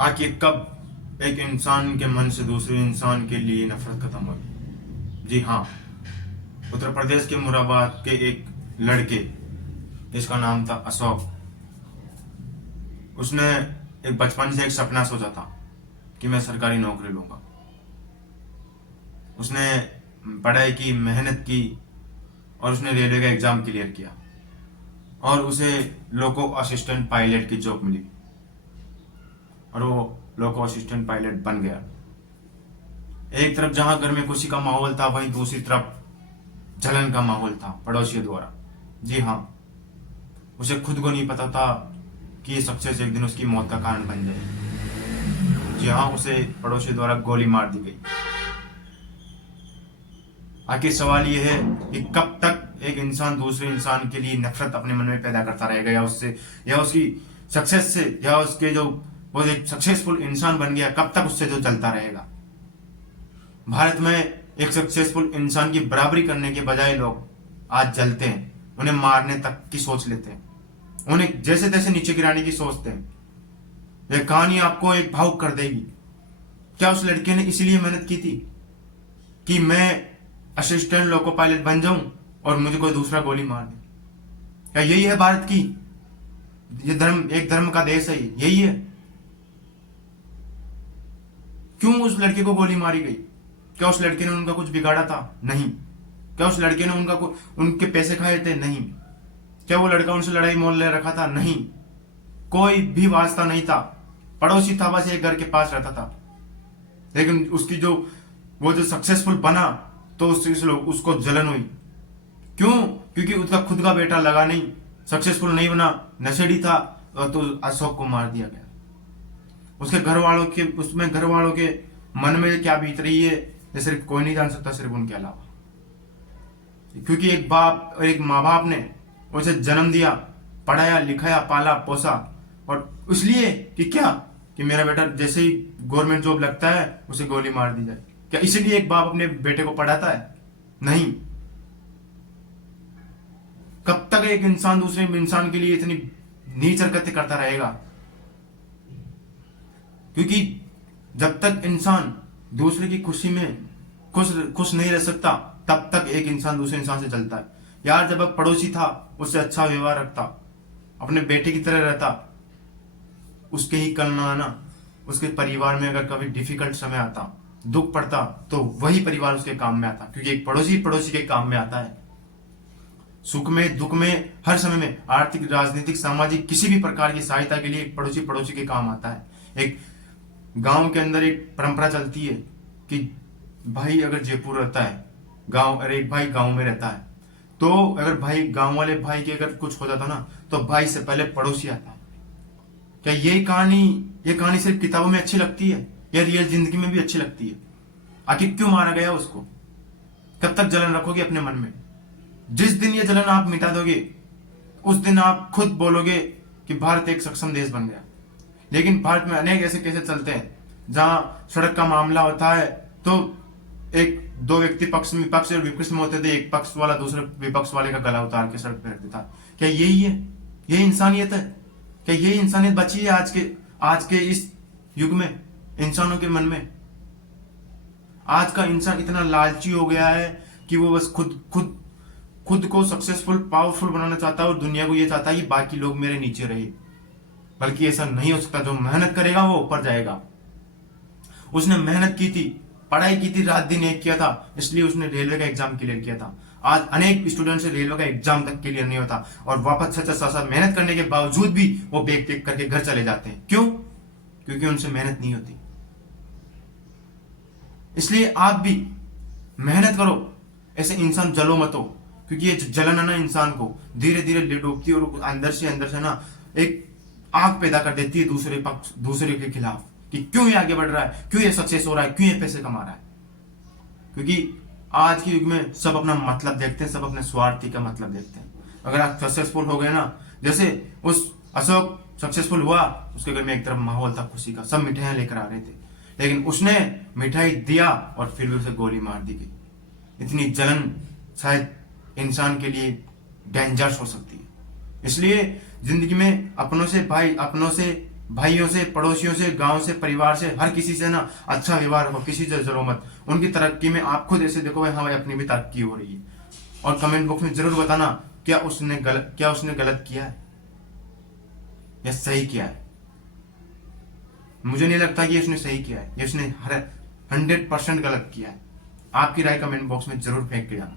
आखिर कब एक इंसान के मन से दूसरे इंसान के लिए नफरत खत्म हुई? जी हाँ, उत्तर प्रदेश के मुरादाबाद के एक लड़के जिसका नाम था अशोक, उसने एक बचपन से एक सपना सोचा था कि मैं सरकारी नौकरी लूंगा। उसने पढ़ाई की, मेहनत की और उसने रेलवे का एग्जाम क्लियर किया और उसे लोको असिस्टेंट पायलट की जॉब मिली और वो लोको असिस्टेंट पायलट बन गया। एक तरफ जहां घर में खुशी का माहौल था, वहीं दूसरी तरफ जलन का माहौल था पड़ोसियों द्वारा। जी हाँ, उसे खुद को नहीं पता था कि ये सक्सेस एक दिन उसकी मौत का कारण बन जाए। जी हाँ, उसे पड़ोसियों द्वारा गोली मार दी गई। आखिर सवाल ये है कि कब तक एक इंसान दूसरे इंसान के लिए नफरत अपने मन में पैदा करता रहेगा, या उससे, या उसकी सक्सेस से, या उसके जो वो एक सक्सेसफुल इंसान बन गया, कब तक उससे जो चलता रहेगा। भारत में एक सक्सेसफुल इंसान की बराबरी करने के बजाय लोग आज जलते हैं, उन्हें मारने तक की सोच लेते हैं, उन्हें जैसे तैसे नीचे गिराने की सोचते हैं। यह कहानी आपको एक भावुक कर देगी। क्या उस लड़के ने इसलिए मेहनत की थी कि मैं असिस्टेंट लोको पायलट बन जाऊं और मुझे कोई दूसरा गोली मार दे? क्या यही है भारत की, ये धर्म, एक धर्म का देश है, यही है? क्यों उस लड़के को गोली मारी गई? क्या उस लड़के ने उनका कुछ बिगाड़ा था? नहीं। क्या उस लड़के ने उनके पैसे खाए थे? नहीं। क्या वो लड़का उनसे लड़ाई मोल ले रखा था? नहीं। कोई भी वास्ता नहीं था, पड़ोसी था, बस एक घर के पास रहता था। लेकिन उसकी जो वो जो सक्सेसफुल बना तो उसको जलन हुई। क्यों? क्योंकि उसका खुद का बेटा लगा नहीं, सक्सेसफुल नहीं बना, नशेड़ी था, तो अशोक को मार दिया गया। उसके घर वालों के मन में क्या बीत रही है, ये सिर्फ कोई नहीं जान सकता, सिर्फ उनके अलावा। क्योंकि एक बाप और एक माँ बाप ने उसे जन्म दिया, पढ़ाया, लिखाया, पाला, पोसा, और इसलिए कि क्या, कि मेरा बेटा जैसे ही गवर्नमेंट जॉब लगता है उसे गोली मार दी जाए। क्या इसीलिए एक बाप अपने बेटे को पढ़ाता है? नहीं। कब तक एक इंसान दूसरे इंसान के लिए इतनी नीच हरकतें करता रहेगा? क्योंकि जब तक इंसान दूसरे की खुशी में खुश नहीं रह सकता, तब तक एक इंसान दूसरे इंसान से चलता है। यार, जब एक पड़ोसी था उससे अच्छा व्यवहार रखता, अपने बेटे की तरह रहता, उसके ही कल ना आना, उसके परिवार में अगर कभी डिफिकल्ट समय आता, दुख पड़ता, तो वही परिवार उसके काम में आता, क्योंकि एक पड़ोसी पड़ोसी के काम में आता है। सुख में, दुख में, हर समय में, आर्थिक, राजनीतिक, सामाजिक किसी भी प्रकार की सहायता के लिए एक पड़ोसी पड़ोसी के काम आता है। एक गांव के अंदर एक परंपरा चलती है कि भाई अगर जयपुर रहता है, गांव, अरे एक भाई गांव में रहता है, तो अगर भाई, गांव वाले भाई के अगर कुछ हो जाता ना, तो भाई से पहले पड़ोसी आता है। क्या ये कहानी सिर्फ किताबों में अच्छी लगती है या रियल जिंदगी में भी अच्छी लगती है? आखिर क्यों मारा गया उसको? कब तक जलन रखोगे अपने मन में? जिस दिन ये जलन आप मिटा दोगे, उस दिन आप खुद बोलोगे कि भारत एक सक्षम देश बन गया। लेकिन भारत में अनेक ऐसे केसेस चलते हैं जहां सड़क का मामला होता है तो एक दो व्यक्ति पक्ष और विपक्ष में होते थे, एक पक्ष वाला दूसरे विपक्ष वाले का गला उतार के सड़क पर रख देता। क्या यही है? यही इंसानियत है? क्या यही इंसानियत बची है आज के इस युग में, इंसानों के मन में? आज का इंसान इतना लालची हो गया है कि वो बस खुद को सक्सेसफुल, पावरफुल बनाना चाहता है और दुनिया को ये चाहता है कि बाकी लोग मेरे नीचे रहे। बल्कि ऐसा नहीं हो सकता। जो मेहनत करेगा वो ऊपर जाएगा। उसने मेहनत की थी, पढ़ाई की थी, रात दिन एक किया था, इसलिए उसने रेलवे का एग्जाम क्लियर किया था। आज अनेक स्टूडेंट से रेलवे का एग्जाम तक क्लियर नहीं होता और वापस 6-7 मेहनत करने के बावजूद भी वो बैग टेक करके घर चले जाते हैं। क्यों? क्योंकि उनसे मेहनत नहीं होती। इसलिए आप भी मेहनत करो, ऐसे इंसान जलो मत हो, क्योंकि ये जलन है ना, इंसान को धीरे धीरे डूबती है और अंदर से ना एक आग पैदा कर देती है दूसरे के खिलाफ, कि क्यों ये आगे बढ़ रहा है, क्यों ये सक्सेस हो रहा है, क्यों ये पैसे कमा रहा है। क्योंकि आज के युग में सब अपना मतलब देखते हैं, सब अपने स्वार्थी का मतलब देखते हैं। अगर आप सक्सेसफुल हो गए ना, जैसे उस अशोक सक्सेसफुल हुआ, उसके घर में एक तरफ माहौल था खुशी का, सब मिठाइयां लेकर आ रहे थे, लेकिन उसने मिठाई दिया और फिर भी उसे गोली मार दी गई। इतनी जलन शायद इंसान के लिए डेंजरस हो सकती है। इसलिए जिंदगी में अपनों से भाइयों से, पड़ोसियों से, गांव से, परिवार से, हर किसी से ना अच्छा व्यवहार रखो, किसी से जरो मत। उनकी तरक्की में आप खुद ऐसे देखो भाई, हाँ भाई अपनी भी तरक्की हो रही है। और कमेंट बॉक्स में जरूर बताना क्या उसने गलत किया है या सही किया है। मुझे नहीं लगता कि उसने सही किया है, ये उसने 100% गलत किया है। आपकी राय कमेंट बॉक्स में जरूर फेंक के जाना।